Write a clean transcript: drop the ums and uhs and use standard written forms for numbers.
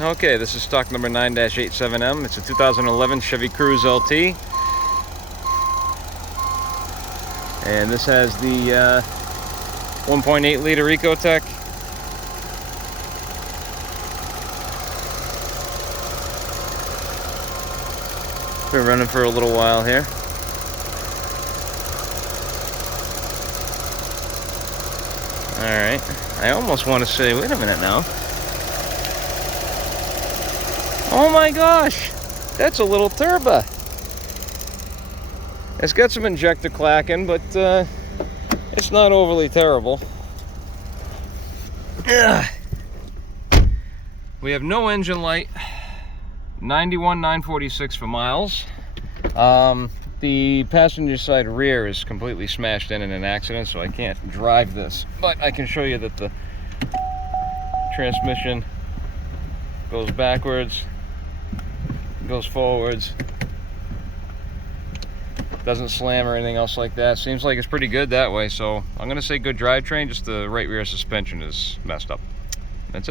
Okay, this is stock number 9-87M. It's a 2011 Chevy Cruze LT. And this has the 1.8 liter Ecotec. Been running for a little while here. Alright, I almost want to say, wait a minute now. Oh my gosh, that's a little turbo. It's got some injector clacking, but it's not overly terrible. Ugh. We have no engine light. 91,946 for miles. The passenger side rear is completely smashed in an accident, so I can't drive this. But I can show you that the transmission goes backwards, goes forwards, doesn't slam or anything else like that. Seems like it's pretty good that way, so I'm gonna say good drivetrain. Just the right rear suspension is messed up. That's it.